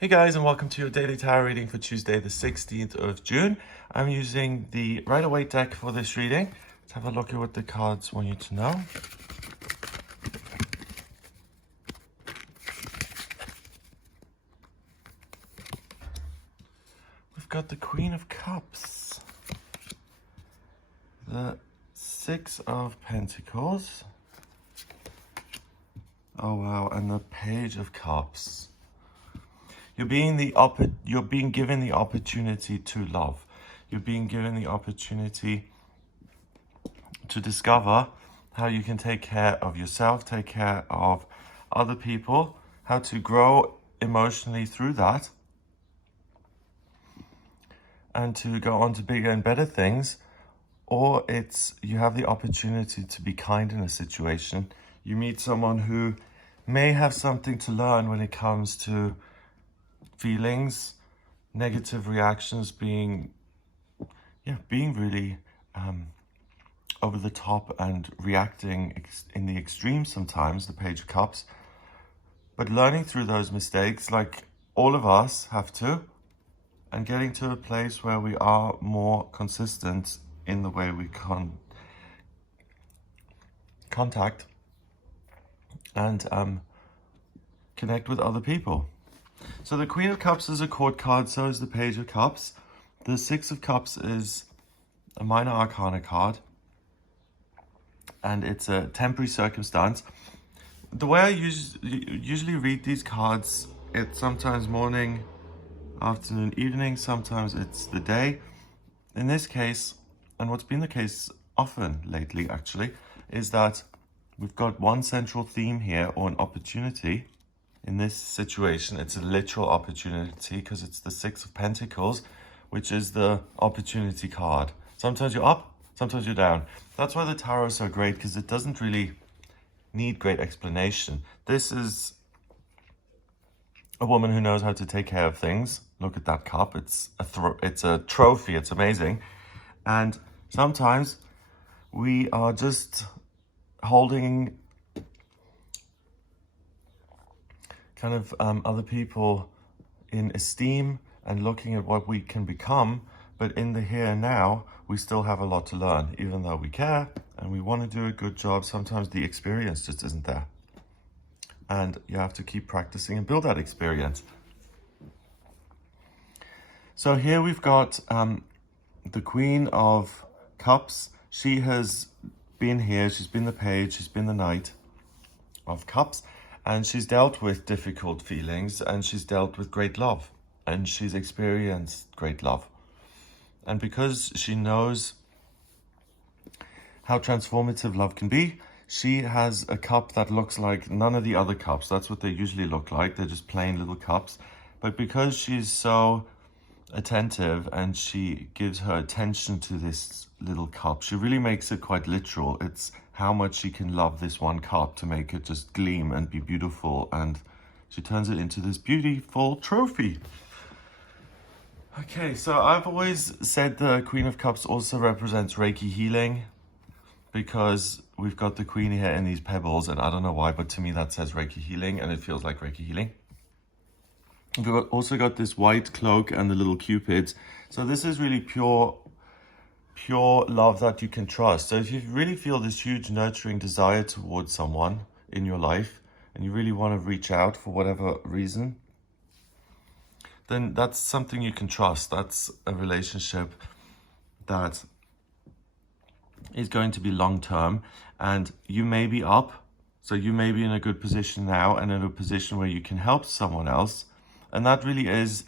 Hey guys, and welcome to your daily tarot reading for Tuesday the 16th of June. I'm using the Rider-Waite deck for this reading. Let's have a look at what the cards want you to know. We've got the Queen of Cups, the Six of Pentacles, oh wow, and the Page of Cups. You're being given the opportunity to love. You're being given the opportunity to discover how you can take care of yourself, take care of other people, how to grow emotionally through that, and to go on to bigger and better things. Or you have the opportunity to be kind in a situation. You meet someone who may have something to learn when it comes to feelings, negative reactions, being really over the top and reacting in the extreme sometimes, the Page of Cups. But learning through those mistakes, like all of us have to, and getting to a place where we are more consistent in the way we contact and connect with other people. So the Queen of Cups is a court card, so is the Page of Cups. The Six of Cups is a minor arcana card, and it's a temporary circumstance. The way I usually read these cards, it's sometimes morning, afternoon, evening, sometimes it's the day. In this case, and what's been the case often lately actually, is that we've got one central theme here, or an opportunity. In this situation, it's a literal opportunity because it's the Six of Pentacles, which is the opportunity card. Sometimes you're up, sometimes you're down. That's why the tarot is so great, because it doesn't really need great explanation. This is a woman who knows how to take care of things. Look at that cup. It's a trophy. It's amazing. And sometimes we are just holding kind of other people in esteem and looking at what we can become, but in the here and now we still have a lot to learn. Even though we care and we want to do a good job, sometimes the experience just isn't there, and you have to keep practicing and build that experience. So here we've got the Queen of Cups. She has been here, she's been the Page, she's been the Knight of Cups, and she's dealt with difficult feelings, and she's dealt with great love, and she's experienced great love. And because she knows how transformative love can be, she has a cup that looks like none of the other cups. That's what they usually look like. They're just plain little cups. But because she's so attentive and she gives her attention to this little cup, she really makes it quite literal. It's how much she can love this one cup to make it just gleam and be beautiful, and she turns it into this beautiful trophy. Okay, so I've always said the Queen of Cups also represents Reiki healing, because we've got the Queen here in these pebbles, and I don't know why, but to me that says Reiki healing, and it feels like Reiki healing. We've also got this white cloak and the little cupids. So this is really pure love that you can trust. So if you really feel this huge nurturing desire towards someone in your life, and you really want to reach out for whatever reason, then that's something you can trust. That's a relationship that is going to be long-term, and you may be up, so you may be in a good position now and in a position where you can help someone else, and that really is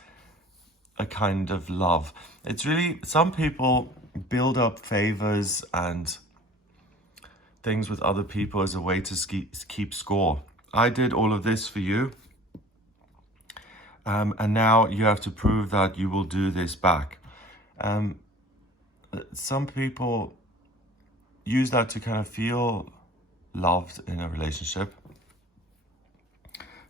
a kind of love. It's really, some people build up favors and things with other people as a way to keep score. I did all of this for you, and now you have to prove that you will do this back. Some people use that to kind of feel loved in a relationship,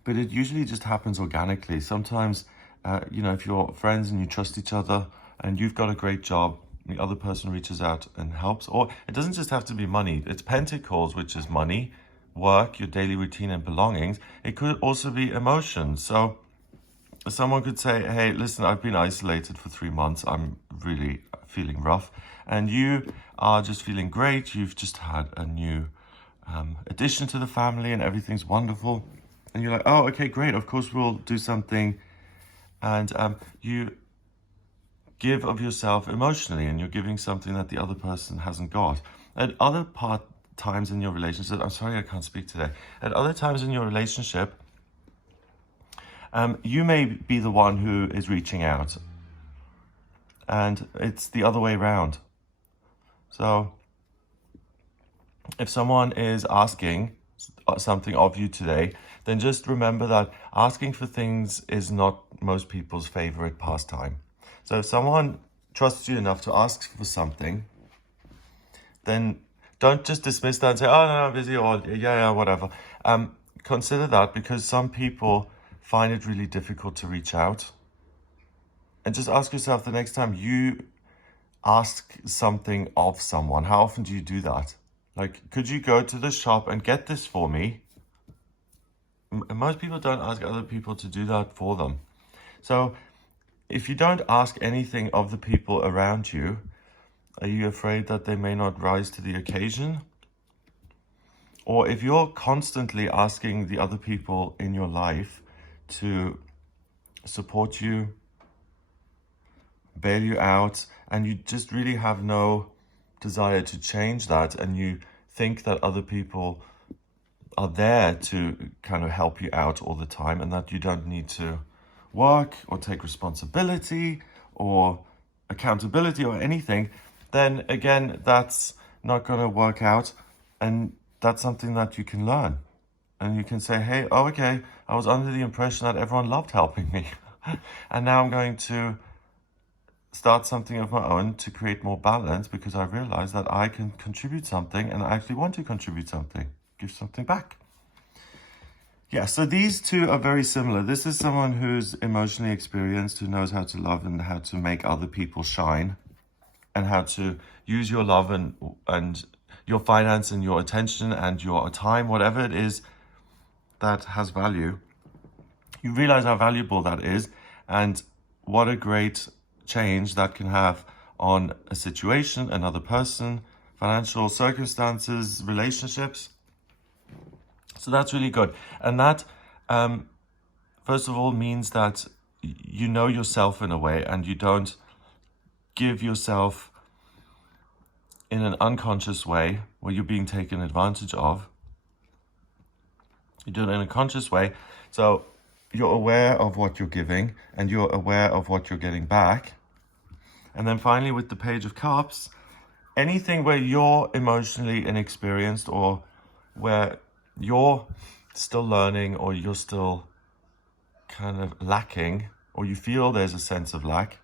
but it usually just happens organically. Sometimes, if you're friends and you trust each other and you've got a great job, the other person reaches out and helps. Or it doesn't just have to be money. It's Pentacles, which is money, work, your daily routine and belongings. It could also be emotions. So someone could say, hey, listen, I've been isolated for 3 months. I'm really feeling rough. And you are just feeling great. You've just had a new addition to the family and everything's wonderful. And you're like, oh, okay, great. Of course, we'll do something. And you give of yourself emotionally, and you're giving something that the other person hasn't got. At other times in your relationship, I'm sorry, I can't speak today. At other times in your relationship, you may be the one who is reaching out, and it's the other way around. So if someone is asking something of you today, then just remember that asking for things is not most people's favorite pastime. So if someone trusts you enough to ask for something, then don't just dismiss that and say, oh, no, I'm busy, or yeah, whatever. Consider that, because some people find it really difficult to reach out. And just ask yourself, the next time you ask something of someone, how often do you do that? Like, could you go to the shop and get this for me? Most people don't ask other people to do that for them. So if you don't ask anything of the people around you, are you afraid that they may not rise to the occasion? Or if you're constantly asking the other people in your life to support you, bail you out, and you just really have no desire to change that, and you think that other people are there to kind of help you out all the time, and that you don't need to work or take responsibility or accountability or anything, then again, that's not going to work out. And that's something that you can learn. And you can say, hey, oh, okay, I was under the impression that everyone loved helping me. And now I'm going to start something of my own to create more balance, because I realize that I can contribute something, and I actually want to contribute something, give something back. Yeah, so these two are very similar. This is someone who's emotionally experienced, who knows how to love and how to make other people shine, and how to use your love and your finance and your attention and your time, whatever it is that has value. You realize how valuable that is, and what a great change that can have on a situation, another person, financial circumstances, relationships. So that's really good. And that, first of all, means that you know yourself in a way, and you don't give yourself in an unconscious way where you're being taken advantage of. You do it in a conscious way. So you're aware of what you're giving, and you're aware of what you're getting back. And then finally, with the Page of Cups, anything where you're emotionally inexperienced, or where you're still learning, or you're still kind of lacking, or you feel there's a sense of lack,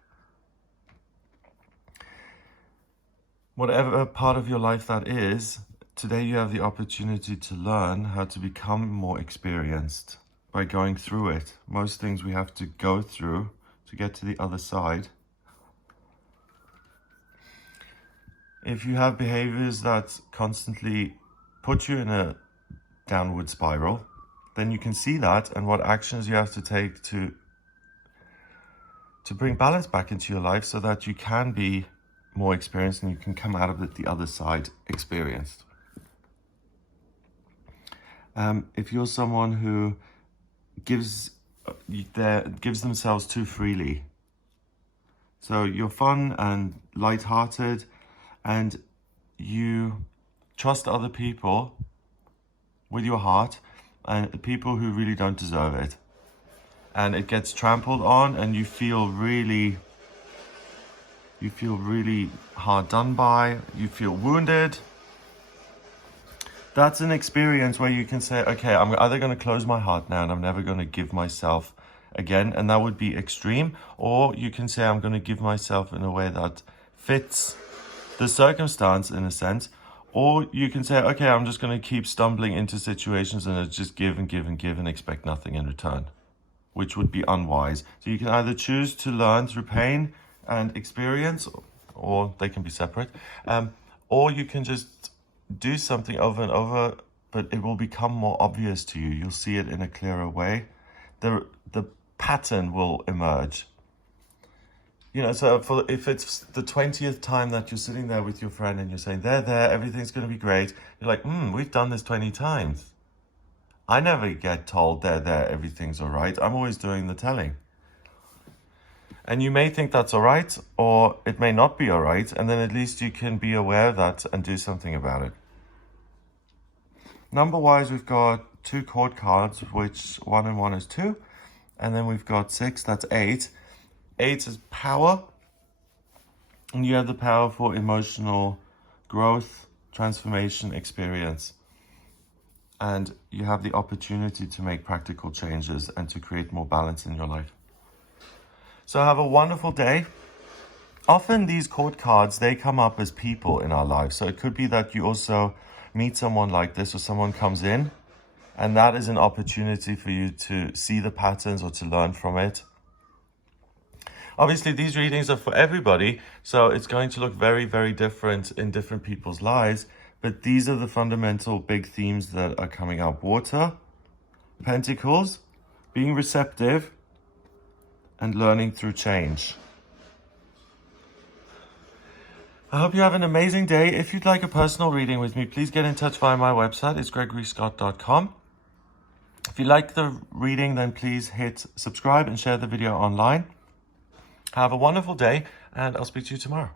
whatever part of your life that is, today you have the opportunity to learn how to become more experienced by going through it. Most things we have to go through to get to the other side. If you have behaviors that constantly put you in a downward spiral, then you can see that and what actions you have to take to bring balance back into your life, so that you can be more experienced and you can come out of it the other side experienced. If you're someone who gives themselves too freely, so you're fun and lighthearted, and you trust other people with your heart, and people who really don't deserve it, and it gets trampled on, and you feel really hard done by, you feel wounded. That's an experience where you can say, okay, I'm either going to close my heart now and I'm never going to give myself again, and that would be extreme, or you can say, I'm going to give myself in a way that fits the circumstance in a sense. Or you can say, okay, I'm just going to keep stumbling into situations and just give and give and give and expect nothing in return, which would be unwise. So you can either choose to learn through pain and experience, or they can be separate, or you can just do something over and over, but it will become more obvious to you. You'll see it in a clearer way. The pattern will emerge. You know, so if it's the 20th time that you're sitting there with your friend and you're saying, there, everything's going to be great. You're like, we've done this 20 times. I never get told, there, everything's all right. I'm always doing the telling. And you may think that's all right, or it may not be all right. And then at least you can be aware of that and do something about it. Number-wise, we've got 2 court cards, which 1 and 1 is 2. And then we've got 6, that's 8. 8 is power. And you have the power for emotional growth, transformation, experience. And you have the opportunity to make practical changes and to create more balance in your life. So have a wonderful day. Often these court cards, they come up as people in our lives. So it could be that you also meet someone like this, or someone comes in, and that is an opportunity for you to see the patterns or to learn from it. Obviously, these readings are for everybody, so it's going to look very, very different in different people's lives. But these are the fundamental big themes that are coming up. Water, Pentacles, being receptive, and learning through change. I hope you have an amazing day. If you'd like a personal reading with me, please get in touch via my website. It's gregoryscott.com. If you like the reading, then please hit subscribe and share the video online. Have a wonderful day, and I'll speak to you tomorrow.